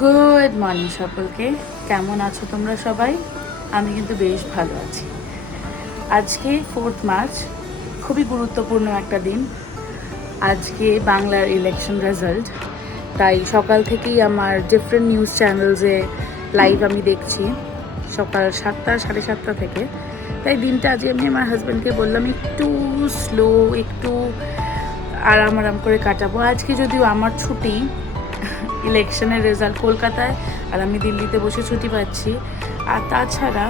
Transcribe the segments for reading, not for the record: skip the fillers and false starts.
Good morning সকলকে। কেমন আছো তোমরা সবাই? আমি কিন্তু বেশ ভালো আছি। আজকে 4th মার্চ, খুবই গুরুত্বপূর্ণ একটা দিন। আজকে বাংলার ইলেকশন রেজাল্ট, তাই সকাল থেকেই আমার ডিফারেন্ট নিউজ চ্যানেলসে লাইভ আমি দেখছি, সকাল 7টা 7:30 থেকে। তাই দিনটা আজকে আমি আমার হাজব্যান্ডকে বললাম একটু স্লো, একটু আরাম করে কাটাবো। আজকে যদিও আমার ছুটি, ইলেকশনের রেজাল্ট কলকাতায় আর আমি দিল্লিতে বসে ছুটি পাচ্ছি। আর তাছাড়া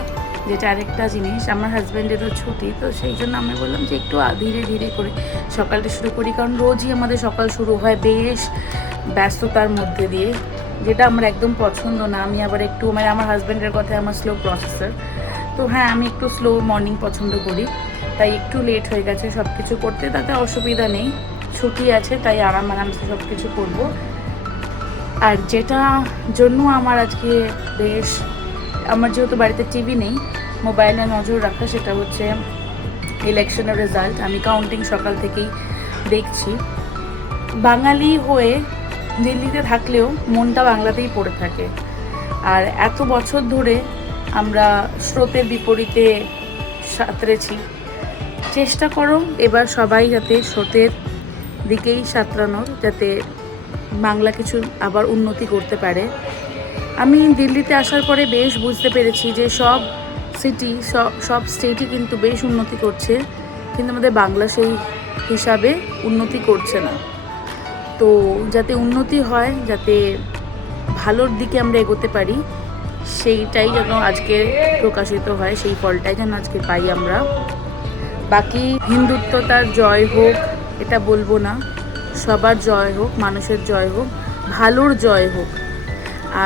যেটা আরেকটা জিনিস, আমার হাজব্যান্ডেরও ছুটি, তো সেই জন্য আমি বললাম যে একটু ধীরে ধীরে করে সকালটা শুরু করি, কারণ রোজই আমাদের সকাল শুরু হয় বেশ ব্যস্ততার মধ্যে দিয়ে, যেটা আমার একদম পছন্দ না। আমি আবার একটু আমার হাজব্যান্ডের কথায় আমার স্লো প্রসেসর, তো হ্যাঁ আমি একটু স্লো মর্নিং পছন্দ করি। তাই একটু লেট হয়ে গেছে সব কিছু করতে, তাতে অসুবিধা নেই, ছুটি আছে তাই আরামসে সব কিছু করবো। আর যেটা জন্য আমার আজকে বেশ, আমার যেহেতু বাড়িতে টিভি নেই, মোবাইলে নজর রাখা, সেটা হচ্ছে ইলেকশনের রেজাল্ট। আমি কাউন্টিং সকাল থেকেই দেখছি। বাঙালি হয়ে দিল্লিতে থাকলেও মনটা বাংলাতেই পড়ে থাকে। আর এত বছর ধরে আমরা স্রোতের বিপরীতে সাঁতরেছি। চেষ্টা করো এবার সবাই যাতে স্রোতের দিকেই সাঁতরানোর, যাতে বাংলা কিছু আবার উন্নতি করতে পারে। আমি দিল্লিতে আসার পরে বেশ বুঝতে পেরেছি যে সব সিটি, সব স্টেটই কিন্তু বেশ উন্নতি করছে, কিন্তু আমাদের বাংলা সেই হিসাবে উন্নতি করছে না। তো যাতে উন্নতি হয়, যাতে ভালোর দিকে আমরা এগোতে পারি, সেইটাই যেন আজকে প্রকাশিত হয়, সেই ফলটাই যেন আজকে পাই আমরা। বাকি হিন্দুত্বতার জয় হোক এটা বলবো না, সবার জয় হোক, মানুষের জয় হোক, ভালোর জয় হোক।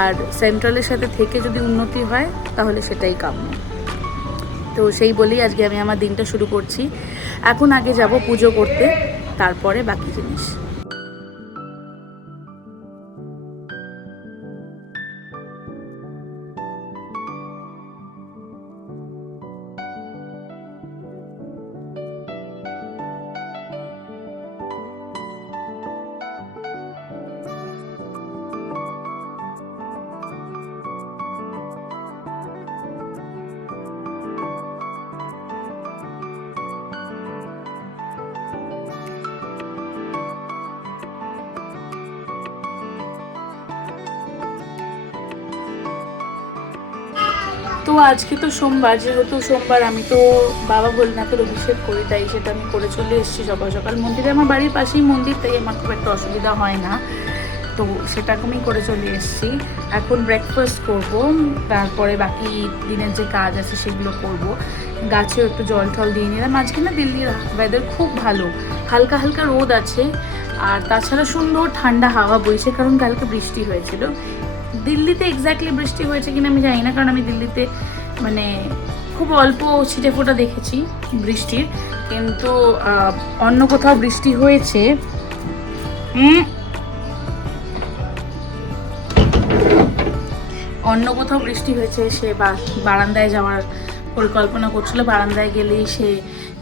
আর সেন্ট্রালের সাথে থেকে যদি উন্নতি হয় তাহলে সেটাই কাম্য। তো সেই বলেই আজকে আমি আমার দিনটা শুরু করছি। এখন আগে যাব পুজো করতে, তারপরে বাকি জিনিস। তো আজকে তো সোমবার, যেহেতু সোমবার আমি তো বাবা ভোলেনাথের অভিষেক করি, তাই সেটা আমি করে চলে এসেছি সকাল সকাল মন্দিরে। আমার বাড়ির পাশেই মন্দির, তাই আমার খুব একটা অসুবিধা হয় না। তো সেটা আমি করে চলে এসেছি। এখন ব্রেকফাস্ট করব, তারপরে বাকি দিনের যে কাজ আছে সেগুলো করব। গাছেও একটু জল টল দিয়ে নিলাম। আজকে না দিল্লির ওয়েদার খুব ভালো, হালকা হালকা রোদ আছে, আর তাছাড়া সুন্দর ঠান্ডা হাওয়া বইছে, কারণ কালকে বৃষ্টি হয়েছিল। দিল্লিতে এক্স্যাক্টলি বৃষ্টি হয়েছে কিনা আমি জানি না, কারণ আমি দিল্লিতে খুব অল্প ছিটে ফোঁটা দেখেছি বৃষ্টির, কিন্তু অন্য কোথাও বৃষ্টি হয়েছে। অন্য কোথাও বৃষ্টি হয়েছে, সে বারান্দায় যাওয়ার পরিকল্পনা করছিল। বারান্দায় গেলেই সে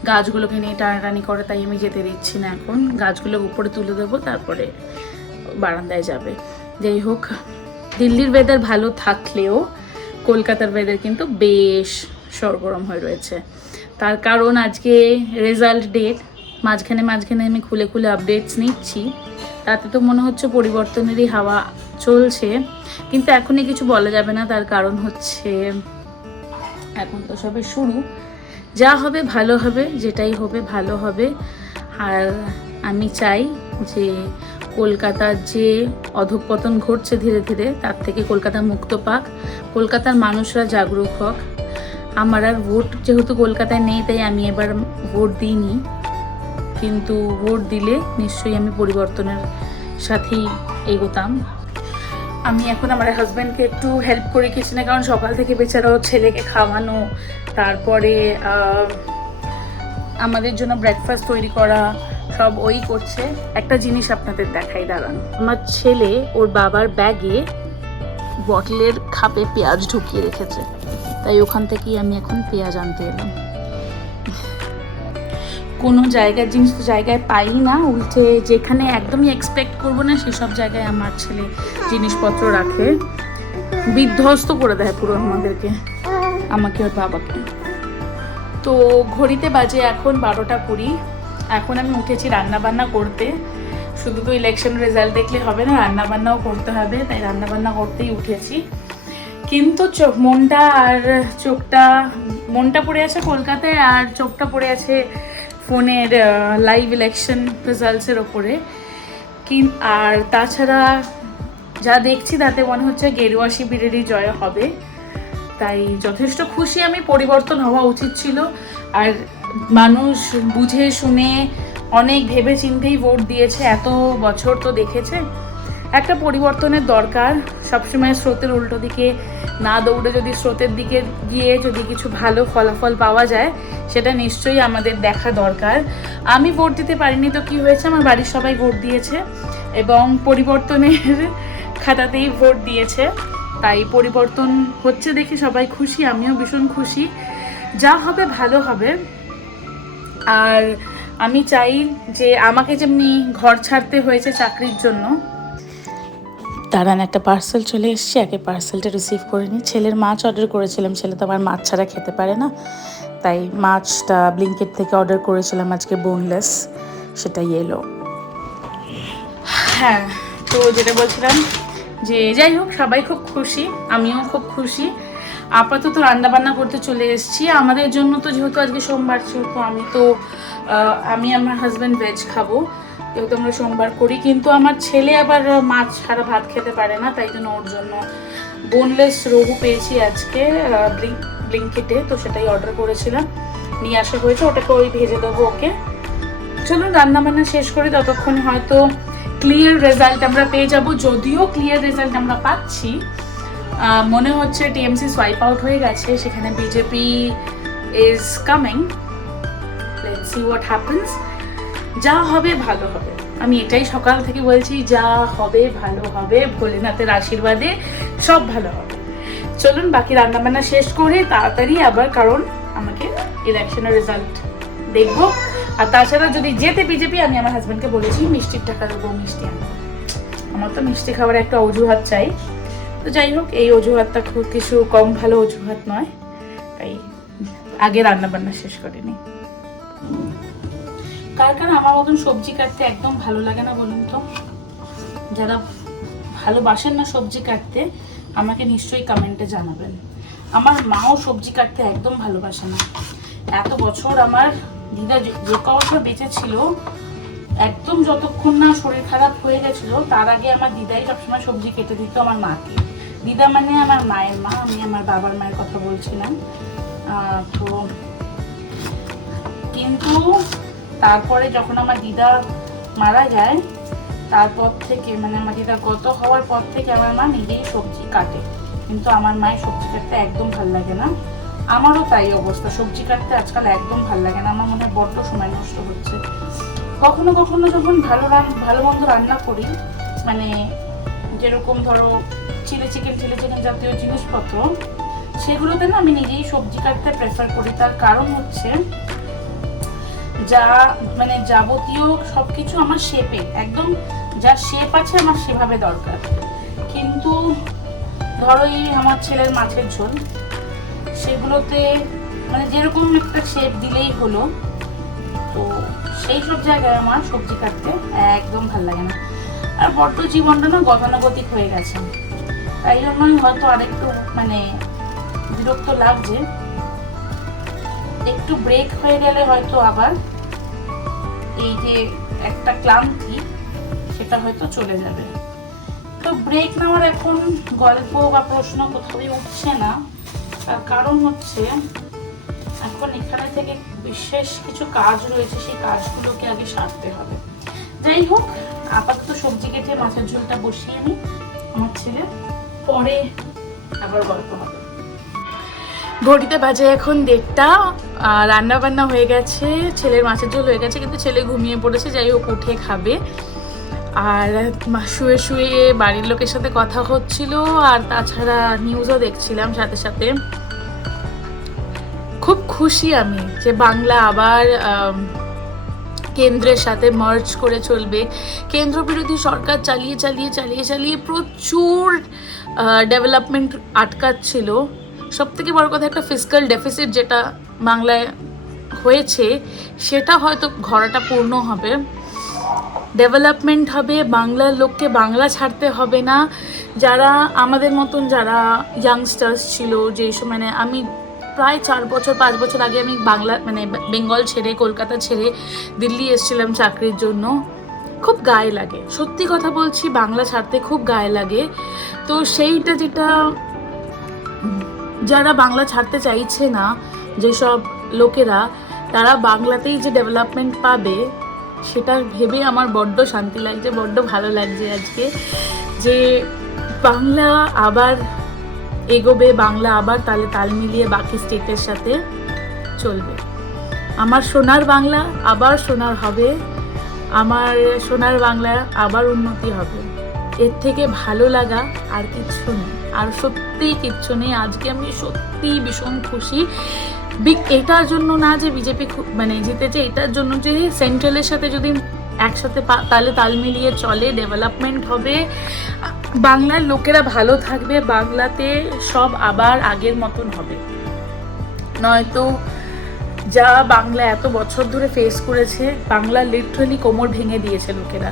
গাছগুলোকে নিয়ে টানাটানি করে, তাই আমি যেতে দিচ্ছি না। এখন গাছগুলো উপরে তুলে দেবো, তারপরে বারান্দায় যাবে। যাই হোক, দিল্লির ওয়েদার ভালো থাকলেও কলকাতার ওয়েদার কিন্তু বেশ সরগরম হয়ে রয়েছে। তার কারণ আজকে রেজাল্ট ডেট, মাঝখানে আমি খুলে আপডেটস নিচ্ছি, তাতে তো মনে হচ্ছে পরিবর্তনেরই হাওয়া চলছে। কিন্তু এখনই কিছু বলা যাবে না, তার কারণ হচ্ছে এখন তো সবে শুরু। যা হবে ভালো হবে, যেটাই হবে ভালো হবে। আর আমি চাই যে কলকাতার যে অধঃপতন ঘটছে ধীরে ধীরে, তার থেকে কলকাতা মুক্ত পাক, কলকাতার মানুষরা জাগরুক হোক। আমার আর ভোট যেহেতু কলকাতায় নেই, তাই আমি এবার ভোট দিইনি, কিন্তু ভোট দিলে নিশ্চয়ই আমি পরিবর্তনের সাথেই এগোতাম। আমি এখন আমার হাজব্যান্ডকে একটু হেল্প করে কিছু না, কারণ সকাল থেকে বেচারাও ছেলেকে খাওয়ানো, তারপরে আমাদের জন্য ব্রেকফাস্ট তৈরি করা, সব ওই করছে। একটা জিনিস আপনাদের দেখাই, দাঁড়ান। আমার ছেলে ওর বাবার ব্যাগে বটলের খাপে পেঁয়াজ ঢুকিয়ে রেখেছে, তাই ওখান থেকেই আমি এখন পেঁয়াজ আনতে এলাম। কোনো জায়গার জিনিস তো জায়গায় পাই না, উল্টে যেখানে একদমই এক্সপেক্ট করবো না সেসব জায়গায় আমার ছেলে জিনিসপত্র রাখে, বিধ্বস্ত করে দেয় পুরো আমাকে ওর বাবাকে। তো ঘড়িতে বাজে এখন 12:20। এখন আমি উঠেছি রান্নাবান্না করতে। শুধু তো ইলেকশন রেজাল্ট দেখলে হবে না, রান্নাবান্নাও করতে হবে, তাই রান্নাবান্না করতেই উঠেছি। কিন্তু মনটা পড়ে আছে কলকাতায়, আর চোখটা পড়ে আছে ফোনের লাইভ ইলেকশন রেজাল্টসের ওপরে। আর তাছাড়া যা দেখছি তাতে মনে হচ্ছে গেরুয়া শিবিরেরই জয় হবে, তাই যথেষ্ট খুশি আমি। পরিবর্তন হওয়া উচিত ছিল, আর মানুষ বুঝে শুনে অনেক ভেবে চিন্তেই ভোট দিয়েছে, এত বছর তো দেখেছে। একটা পরিবর্তনের দরকার, সবসময় স্রোতের উল্টো দিকে না দৌড়ে যদি স্রোতের দিকে গিয়ে যদি কিছু ভালো ফলাফল পাওয়া যায়, সেটা নিশ্চয়ই আমাদের দেখা দরকার। আমি ভোট দিতে পারিনি তো কি হয়েছে, আমার বাড়ির সবাই ভোট দিয়েছে এবং পরিবর্তনের খাতাতেই ভোট দিয়েছে, তাই পরিবর্তন হচ্ছে দেখে সবাই খুশি, আমিও ভীষণ খুশি। যা হবে ভালো হবে। আর আমি চাই যে আমাকে যেমনি ঘর ছাড়তে হয়েছে চাকরির জন্য, দাঁড়ান একটা পার্সেল চলে এসছে, আগে পার্সেলটা রিসিভ করে নিই। ছেলের মাছ অর্ডার করেছিলাম, ছেলে তো আবার মাছ ছাড়া খেতে পারে না, তাই মাছটা ব্লিঙ্কিট থেকে অর্ডার করেছিলাম আজকে, বোনলেস, সেটাই এলো। হ্যাঁ, তো যেটা বলছিলাম যে যাই হোক সবাই খুব খুশি, আমিও খুব খুশি। আপাতত রান্নাবান্না করতে চলে এসেছি। আমাদের জন্য তো যেহেতু আজকে সোমবার, সেহেতু আমি আমার হাজব্যান্ড ভেজ খাবো, যেহেতু আমরা সোমবার করি। কিন্তু আমার ছেলে আবার মাছ ছাড়া ভাত খেতে পারে না, তাই জন্য ওর জন্য বোনলেস রোহু পেয়েছি আজকে ব্লিঙ্কিটে, তো সেটাই অর্ডার করেছিলাম, নিয়ে আসা হয়েছে, ওটাকে ওই ভেজে দেবো ওকে। চলুন রান্নাবান্না শেষ করি, ততক্ষণ হয়তো ক্লিয়ার রেজাল্ট আমরা পেয়ে যাব। যদিও ক্লিয়ার রেজাল্ট আমরা পাচ্ছি, মনে হচ্ছে টিএমসি সোয়াইপ আউট হয়ে গেছে, সেখানে BJP is coming. Let's see what happens. যা হবে ভালো হবে, আমি এটাই সকাল থেকে বলছি, যা হবে ভালো হবে, ভোলেনাথের আশীর্বাদে সব ভালো হবে। চলুন বাকি রান্নাবান্না শেষ করে তাড়াতাড়ি আবার, কারণ আমাকে ইলেকশনের রেজাল্ট দেখবো। আর তাছাড়া যদি যেতে বিজেপি, আমি আমার হাজব্যান্ডকে বলেছি মিষ্টির টাকা দেবো, মিষ্টি আনবো। আমার তো মিষ্টি খাবার একটা অজুহাত চাই, তো যাই হোক এই অজুহাতটা খুব কিছু কম ভালো অজুহাত নয়, তাই আগে রান্নাবান্না শেষ করে নিই। কার আমার মতন সবজি কাটতে একদম ভালো লাগে না বলুন তো? যারা ভালোবাসেন না সবজি কাটতে, আমাকে নিশ্চয়ই কমেন্টে জানাবেন। আমার মাও সবজি কাটতে একদম ভালোবাসে না। এত বছর আমার দিদা যে বছর বেঁচে ছিল, একদম যতক্ষণ না শরীর খারাপ হয়ে গেছিল, তার আগে আমার দিদাই সবসময় সবজি কেটে দিত আমার মাকে। দিদা মানে আমার মায়ের মা, আমি আমার বাবার মায়ের কথা বলছিলাম। তো কিন্তু তারপরে যখন আমার দিদা মারা যায়, তারপর থেকে মানে আমার দিদা গত হওয়ার পর থেকে আমার মা নিজেই সবজি কাটে, কিন্তু আমার মায়ের সবজি কাটতে একদম ভাল লাগে না। আমারও তাই অবস্থা, সবজি কাটতে আজকাল একদম ভাল লাগে না, আমার মনে হয় বড্ড সময় নষ্ট হচ্ছে। কখনো কখনো যখন ভালো মন্দ রান্না করি, মানে যেরকম ধরো চিলি চিকেন জাতীয় জিনিসপত্র, সেগুলোতে না আমি নিজেই সবজি কাটতে প্রেফার করি। তার কারণ হচ্ছে মানে যাবতীয় সবকিছু আমার শেপে, একদম যা শেপ আছে আমার সেভাবে দরকার। কিন্তু ধরো এই আমার ছেলের মাছের ঝোল, সেগুলোতে মানে যেরকম একটা শেপ দিলেই হলো, তো সেই সব জায়গায় আমার সবজি কাটতে একদম ভাল লাগে না। আর বড্ড জীবনটা না গতানুগতিক হয়ে গেছে, তাই জন্যই হয়তো আরেকটু মানে বিরক্ত লাগছে। একটু ব্রেক হয়ে গেলে হয়তো আবার এই যে একটা ক্লান্তি, সেটা হয়তো চলে যাবে। তো ব্রেক নেওয়ার এখন গল্প বা প্রশ্ন কোথাওই উঠছে না, তার কারণ হচ্ছে এখন এখানে থেকে বিশেষ কিছু কাজ রয়েছে, সেই কাজগুলোকে আগে সারতে হবে। যাই হোক, আপাতত সবজি কেটে মাছের ঝোলটা বসিয়ে নিই, আমার ছেলে পরে আবার গল্প হবে। ঘড়িতে বাজে এখন 1:30, রান্না বান্না হয়ে গেছে, ছেলের মাছের ঝোল হয়ে গেছে, কিন্তু ছেলে ঘুমিয়ে পড়েছে, যাই হোক উঠে খাবে। আর শুয়ে শুয়ে বাড়ির লোকের সাথে কথা হচ্ছিল, আর তাছাড়া নিউজও দেখছিলাম সাথে সাথে। খুব খুশি আমি যে বাংলা আবার কেন্দ্রের সাথে মার্জ করে চলবে। কেন্দ্র বিরোধী সরকার চালিয়ে চালিয়ে চালিয়ে চালিয়ে প্রচুর ডেভেলপমেন্ট আটকাচ্ছিল। সবথেকে বড় কথা, একটা ফিস্ক্যাল ডেফিসিট যেটা বাংলায় হয়েছে, সেটা হয়তো ঘোড়াটা পূর্ণ হবে, ডেভেলপমেন্ট হবে, বাংলার লোককে বাংলা ছাড়তে হবে না। যারা আমাদের মতন যারা ইয়াংস্টার্স ছিল, যে মানে আমি প্রায় 4-5 বছর আগে আমি বাংলা মানে বেঙ্গল ছেড়ে, কলকাতা ছেড়ে দিল্লি এসেছিলাম চাকরির জন্য। খুব গায়ে লাগে, সত্যি কথা বলছি, বাংলা ছাড়তে খুব গায়ে লাগে। তো সেইটা যেটা যারা বাংলা ছাড়তে চাইছে না, যেসব লোকেরা, তারা বাংলাতেই যে ডেভেলপমেন্ট পাবে সেটা ভেবে আমার বড্ড শান্তি লাগছে, বড্ড ভালো লাগছে আজকে যে বাংলা আবার এগোবে, বাংলা আবার তালে তাল মিলিয়ে বাকি স্টেটের সাথে চলবে। আমার সোনার বাংলা আবার সোনার হবে, আমার সোনার বাংলা আবার উন্নতি হবে। এর থেকে ভালো লাগা আর কিচ্ছু নেই, আর সত্যিই কিচ্ছু নেই। আজকে আমি সত্যিই ভীষণ খুশি, এটার জন্য না যে বিজেপি মানে জিতেছে, এটার জন্য যে সেন্ট্রালের সাথে যদি একসাথে তালে তাল মিলিয়ে চলে, ডেভেলপমেন্ট হবে, বাংলার লোকেরা ভালো থাকবে, বাংলাতে সব আবার আগের মতন হবে। নয়তো যা বাংলা এত বছর ধরে ফেস করেছে, বাংলা লিটারালি কোমর ভেঙে দিয়েছে লোকেরা,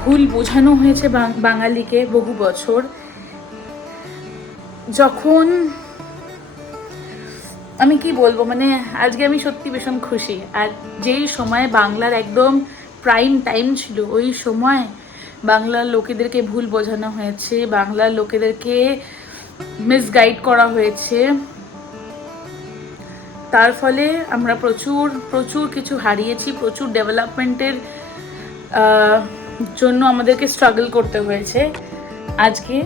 ভুল বোঝানো হয়েছে বাঙালিকে বহু বছর। যখন আমি কি বলবো, মানে আজকে আমি সত্যি ভীষণ খুশি। আর যেই সময় বাংলার একদম প্রাইম টাইম ছিল, ওই সময় বাংলার লোকেদেরকে ভুল বোঝানো হয়েছে, বাংলার লোকেদেরকে মিসগাইড করা হয়েছে, তার ফলে আমরা প্রচুর প্রচুর কিছু হারিয়েছি, প্রচুর ডেভেলপমেন্টের জন্য আমাদেরকে স্ট্রাগল করতে হয়েছে। আজকে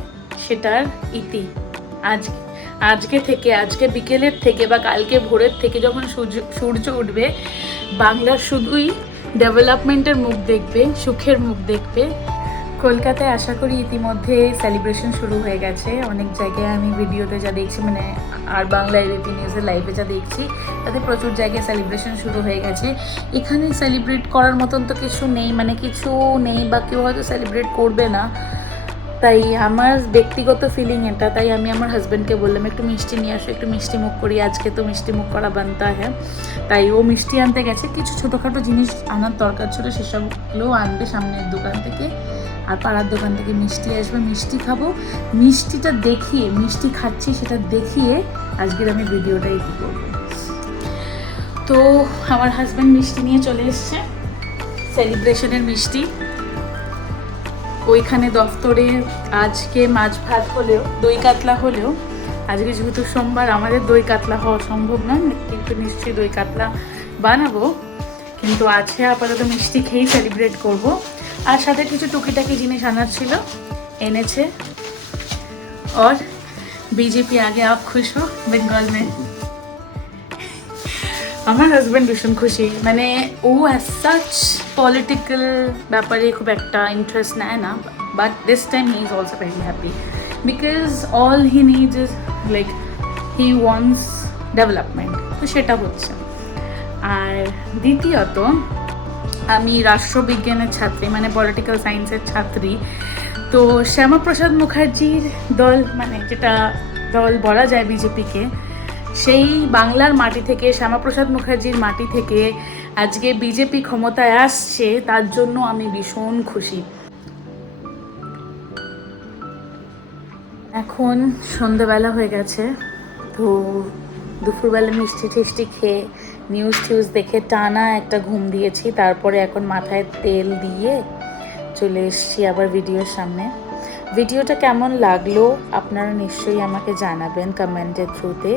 সেটার ইতি, আজকে থেকে, আজকে বিকেলের থেকে বা কালকে ভোরের থেকে যখন সূর্য উঠবে, বাংলা শুধুই ডেভেলপমেন্টের মুখ দেখবে, সুখের মুখ দেখবে। কলকাতায় আশা করি ইতিমধ্যে সেলিব্রেশন শুরু হয়ে গেছে। অনেক জায়গায় আমি ভিডিওতে যা দেখছি, মানে আর বাংলা এবিপি নিউজের লাইভে যা দেখছি, তাতে প্রচুর জায়গায় সেলিব্রেশন শুরু হয়ে গেছে। এখানে সেলিব্রেট করার মতন তো কিছু নেই, মানে কিছু নেই, বা কেউ হয়তো সেলিব্রেট করবে না। তাই আমার ব্যক্তিগত ফিলিং এটা, তাই আমি আমার হাজব্যান্ডকে বললাম একটু মিষ্টি নিয়ে আসো, একটু মিষ্টি মুখ করি, আজকে তো মিষ্টি মুখ করা বানতা হ্যাঁ। তাই ও মিষ্টি আনতে গেছে, কিছু ছোটোখাটো জিনিস আনার দরকার ছিল, সেসবগুলোও আনবে সামনের দোকান থেকে, আর পাড়ার দোকান থেকে মিষ্টি আসবে, মিষ্টি খাবো। মিষ্টিটা দেখিয়ে, মিষ্টি খাচ্ছি সেটা দেখিয়ে আজকের আমি ভিডিওটা এডিট করবো। তো আমার হাজব্যান্ড মিষ্টি নিয়ে চলে এসছে, সেলিব্রেশনের মিষ্টি। ওইখানে দফতরে আজকে মাছ ভাত হলেও, দই কাতলা হলেও, আজকে যেহেতু সোমবার আমাদের দই কাতলা হওয়া সম্ভব নয়, কিন্তু নিশ্চয়ই দই কাতলা বানাবো। কিন্তু আছে আপাতত মিষ্টি খেয়েই সেলিব্রেট করব। আর সাথে কিছু টুকিটাকি জিনিস আনার ছিল, এনেছে। और बीजेपी आगे आप खुश हो बेंगल में? আমার হাজব্যান্ড ভীষণ খুশি, মানে ও অ্যাজ সাচ পলিটিক্যাল ব্যাপারে খুব একটা ইন্টারেস্ট নেয় না, but this time he is also very happy because all he needs is like he wants development, তো সেটা হচ্ছে। আর দ্বিতীয়ত, আমি রাষ্ট্রবিজ্ঞানের ছাত্রী, মানে পলিটিক্যাল সায়েন্সের ছাত্রী। তো শ্যামাপ্রসাদ মুখার্জির দল, মানে যেটা দল বলা যায় বিজেপিকে, সেই বাংলার মাটি থেকে, শ্যামাপ্রসাদ মুখার্জির মাটি থেকে আজকে বিজেপি ক্ষমতায় আসছে, তার জন্য আমি ভীষণ খুশি। এখন সন্ধ্যেবেলা হয়ে গেছে, তো দুপুরবেলা মিষ্টি টিষ্টি খেয়ে নিউজ টিউজ দেখে টানা একটা ঘুম দিয়েছি। তারপরে এখন মাথায় তেল দিয়ে চলে এসেছি আবার ভিডিওর সামনে। ভিডিওটা কেমন লাগলো আপনারা নিশ্চয়ই আমাকে জানাবেন কমেন্টের থ্রুতে।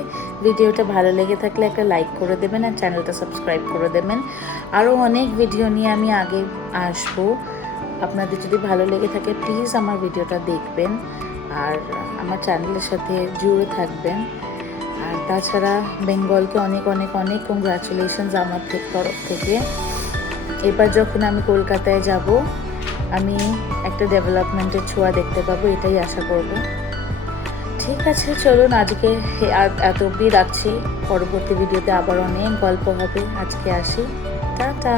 ভিডিওটা ভালো লেগে থাকলে একটা লাইক করে দেবেন আর চ্যানেলটা সাবস্ক্রাইব করে দেবেন। আরও অনেক ভিডিও নিয়ে আমি আগে আসবো, আপনাদের যদি ভালো লেগে থাকে প্লিজ আমার ভিডিওটা দেখবেন আর আমার চ্যানেলের সাথে জুড়ে থাকবেন। আর তাছাড়া বেঙ্গলকে অনেক অনেক অনেক কংগ্রাচুলেশনস আমার তরফ থেকে। এবার যখন আমি কলকাতায় যাব, আমি একটা ডেভেলপমেন্টের ছোঁয়া দেখতে পাবো, এটাই আশা করব। ঠিক আছে, চলুন আজকে এত অবধি রাখছি, পরবর্তী ভিডিওতে আবার অনেক গল্প হবে। আজকে আসি, টাটা।